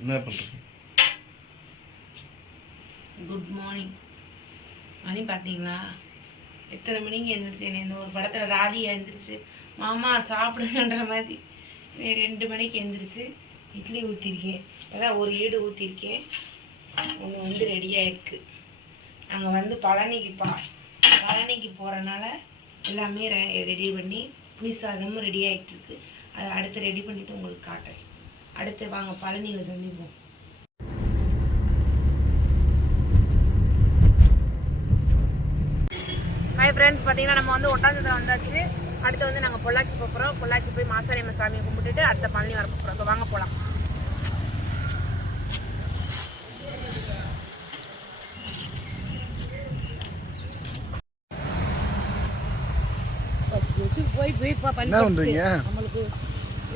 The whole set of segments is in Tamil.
என்ன பண்ணுறது? Good morning. மணி பார்த்தீங்களா? எத்தனை மணிக்கு எழுந்திரிச்சேன்? இந்த ஒரு படத்தில் ராதியா எழுந்திரிச்சு மாமா சாப்பிடுங்கன்ற மாதிரி 2 மணிக்கு எழுந்திரிச்சு இட்லி ஊற்றிருக்கேன். அதான் ஒரு ஈடு ஊற்றிருக்கேன். ஒன்று வந்து ரெடியாக இருக்குது. நாங்கள் வந்து பழனிக்கு போகிறனால எல்லாமே ரெடி பண்ணி புளி சாதமும் ரெடி ஆகிட்டுருக்கு. அதை அடுத்து ரெடி பண்ணிவிட்டு உங்களுக்கு காட்டுறேன். அடுத்து வாங்க பழனியில் சந்திப்போம். ஹாய் ஃப்ரெண்ட்ஸ், பார்த்தீங்கன்னா நம்ம வந்து ஒட்டாஞ்சத்திரம் வந்தாச்சு. அடுத்து வந்து நாங்கள் பொள்ளாச்சி போகிறோம். பொள்ளாச்சி போய் மாசாணியம்ம சாமியை கும்பிட்டுட்டு அடுத்த பழனி வர போகிறோம். இப்போ வாங்க போகலாம். என்ன பண்றீங்க?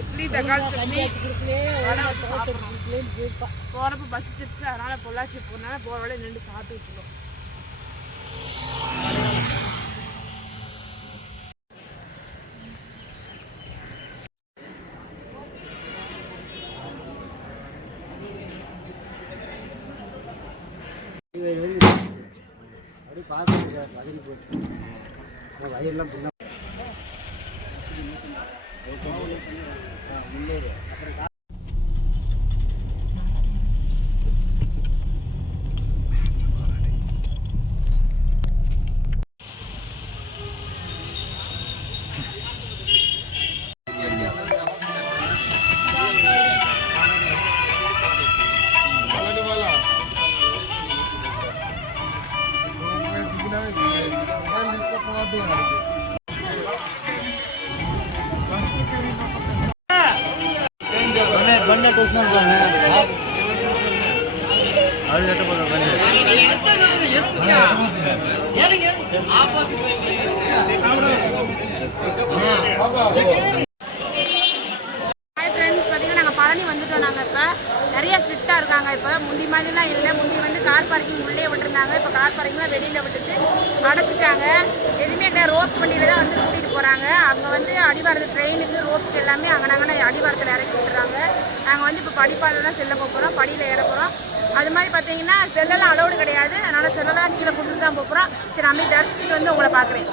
இட்லி தக்காளி சட்னி போகிறப்ப பசிச்சிருச்சு. அதனால பொள்ளாச்சி போனால போகிற வழியை நின்று சாப்பிட்டுருக்கோம். வயிறுலாம் பழனி வந்துட்டோம். நாங்கள் இப்போ நிறைய ஸ்ட்ரிக்டாக இருக்காங்க. இப்போ முந்தி மாதிரிலாம் இல்லை. முந்தி வந்து கார் பார்க்கிங் உள்ளே விட்டுருந்தாங்க. இப்போ கார் பார்க்கிங்லாம் வெளியில் விட்டுட்டு அடைச்சிட்டாங்க. எதுவுமே ரோப் வண்டியில் தான் வந்து கூட்டிகிட்டு போகிறாங்க. அங்கே வந்து அடிவாரத்து ட்ரெயினுக்கு ரோப்புக்கு எல்லாமே அங்கே அடிவாரத்தில் இறக்கி விட்டுறாங்க. நாங்கள் வந்து இப்போ படிப்பாதை தான் செல்ல போகிறோம். படியில் ஏற போகிறோம். அது மாதிரி பார்த்தீங்கன்னா செல்லெல்லாம் அலோடு கிடையாது. அதனால் செல்லெல்லாம் கீழே கொடுத்துட்டு தான் போகிறோம். சரி, நம்ம தரிசிச்சுட்டு வந்து உங்களை பார்க்குறேன்.